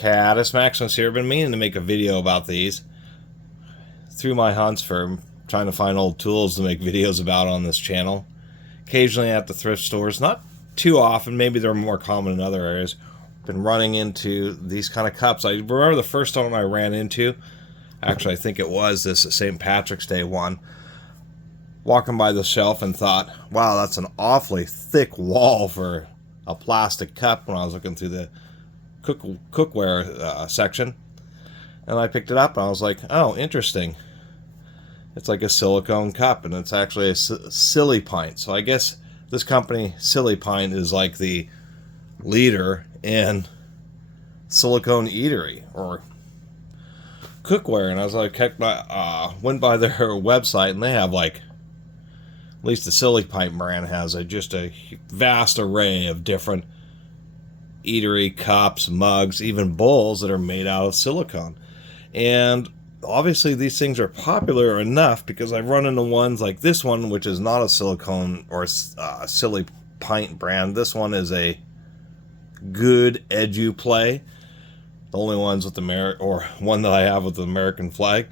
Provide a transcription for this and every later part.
Catus, Maximus here. I've been meaning to make a video about these. Through my hunts for trying to find old tools to make videos about on this channel. Occasionally at the thrift stores, not too often, maybe they're more common in other areas. Been running into these kind of cups. I remember the first one I ran into, actually I think it was this St. Patrick's Day one, walking by the shelf and thought, wow, that's an awfully thick wall for a plastic cup when I was looking through the cookware section. And I picked it up and I was like, oh, interesting. It's like a silicone cup, and it's actually a Silipint. So I guess this company, Silipint, is like the leader in silicone eatery or cookware. And I was like, went by their website, and they have like, at least the Silipint brand has just a vast array of different eatery cups, mugs, even bowls that are made out of silicone. And obviously these things are popular enough because I've run into ones like this one, which is not a silicone or Silipint brand. This one is a good EduPlay. The only ones with one that I have with the American flag.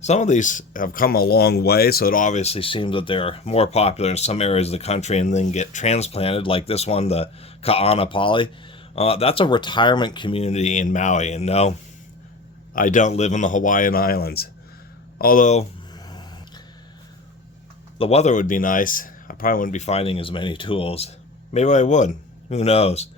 Some of these have come a long way, so it obviously seems that they're more popular in some areas of the country and then get transplanted, like this one, the Kaana Poly. That's a retirement community in Maui, and no, I don't live in the Hawaiian Islands. Although the weather would be nice, I probably wouldn't be finding as many tools. Maybe I would. Who knows?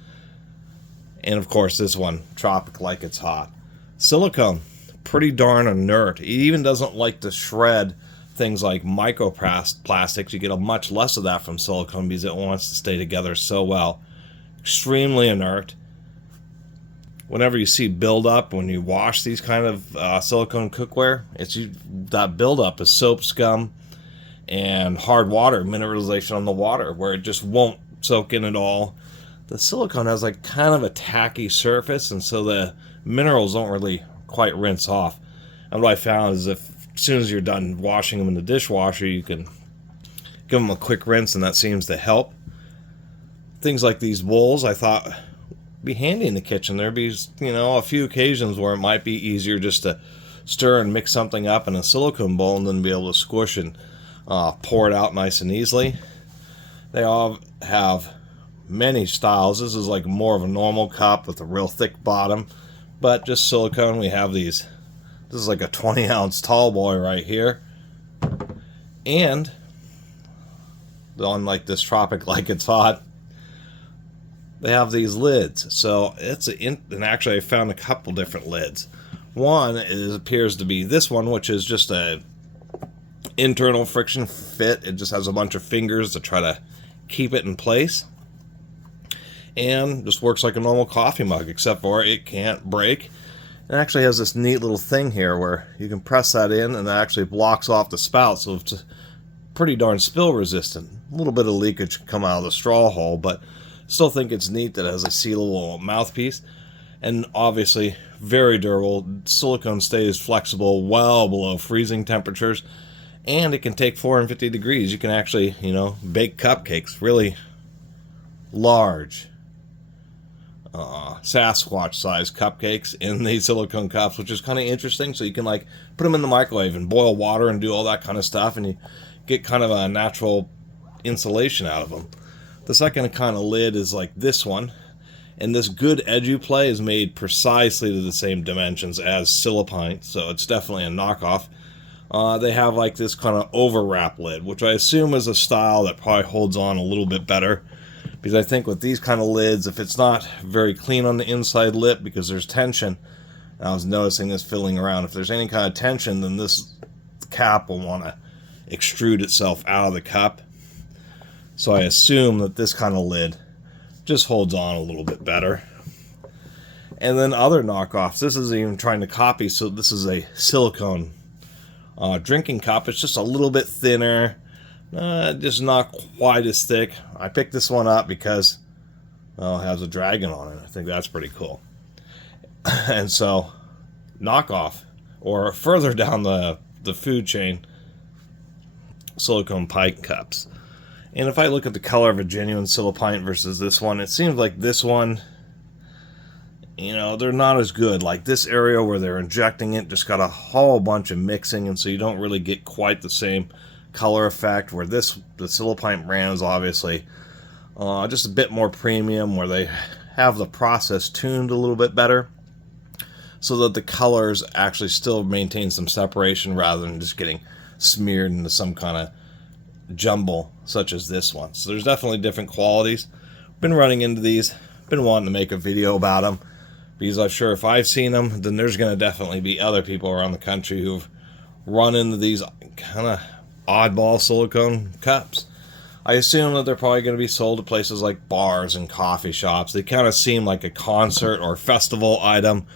And of course this one, Tropic Like It's Hot. Silicone, pretty darn inert. It even doesn't like to shred things like microplastics. You get a much less of that from silicone because it wants to stay together so well. Extremely inert. Whenever you see buildup when you wash these kind of silicone cookware, that buildup is soap scum and hard water, mineralization on the water, where it just won't soak in at all. The silicone has like kind of a tacky surface, and so the minerals don't really quite rinse off. And what I found is as soon as you're done washing them in the dishwasher, you can give them a quick rinse, and that seems to help. Things like these bowls, I thought be handy in the kitchen. There'd be, a few occasions where it might be easier just to stir and mix something up in a silicone bowl and then be able to squish and pour it out nice and easily. They all have many styles. This is like more of a normal cup with a real thick bottom, but just silicone. We have these. This is like a 20-ounce tall boy right here. And on like this Tropic Like It's Hot, they have these lids. So and actually I found a couple different lids. One appears to be this one, which is just a internal friction fit. It just has a bunch of fingers to try to keep it in place, and just works like a normal coffee mug, except for it can't break. It actually has this neat little thing here where you can press that in, and it actually blocks off the spout, so it's pretty darn spill resistant. A little bit of leakage can come out of the straw hole, but still think it's neat that it has a sealable mouthpiece. And obviously very durable. Silicone stays flexible well below freezing temperatures, and it can take 450 degrees. You can actually, bake cupcakes, really large Sasquatch sized cupcakes in these silicone cups, which is kind of interesting. So you can like put them in the microwave and boil water and do all that kind of stuff, and you get kind of a natural insulation out of them. The second kind of lid is like this one, and this good EduPlay is made precisely to the same dimensions as Silipint, so it's definitely a knockoff. They have like this kind of overwrap lid, which I assume is a style that probably holds on a little bit better, because I think with these kind of lids, if it's not very clean on the inside lip because there's tension, and I was noticing this filling around, if there's any kind of tension, then this cap will want to extrude itself out of the cup. So I assume that this kind of lid just holds on a little bit better. And then other knockoffs, this is even trying to copy, so this is a silicone drinking cup. It's just a little bit thinner, just not quite as thick. I picked this one up because, well, it has a dragon on it. I think that's pretty cool. And so, knockoff, or further down the food chain, silicone pint cups. And if I look at the color of a genuine Silipint versus this one, it seems like this one you know, they're not as good. Like this area where they're injecting it just got a whole bunch of mixing, and so you don't really get quite the same color effect. Where the Silipint brand is obviously just a bit more premium, where they have the process tuned a little bit better, so that the colors actually still maintain some separation rather than just getting smeared into some kind of jumble such as this one. So there's definitely different qualities. Been running into these, been wanting to make a video about them, because I'm sure if I've seen them, then there's going to definitely be other people around the country who've run into these kind of oddball silicone cups. I assume that they're probably going to be sold at places like bars and coffee shops. They kind of seem like a concert or festival item.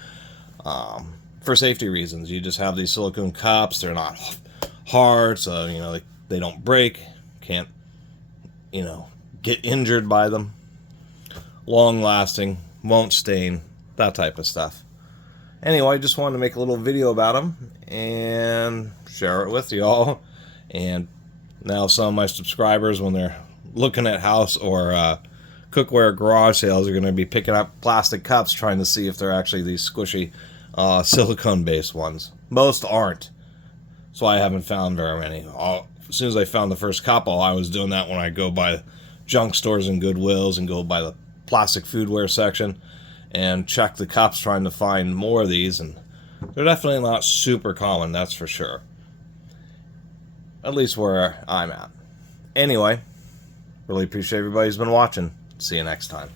For safety reasons, you just have these silicone cups. They're not hard, so you know they don't break. Can't, you know, get injured by them. Long lasting, won't stain, that type of stuff. Anyway, I just wanted to make a little video about them and share it with you all. And now some of my subscribers, when they're looking at house or cookware garage sales, are going to be picking up plastic cups trying to see if they're actually these squishy silicone based ones. Most aren't, so I haven't found very many. As soon as I found the first couple, I was doing that when I go by junk stores and Goodwills and go by the plastic foodware section and check the cups trying to find more of these, and they're definitely not super common, that's for sure. At least where I'm at. Anyway, really appreciate everybody who's been watching. See you next time.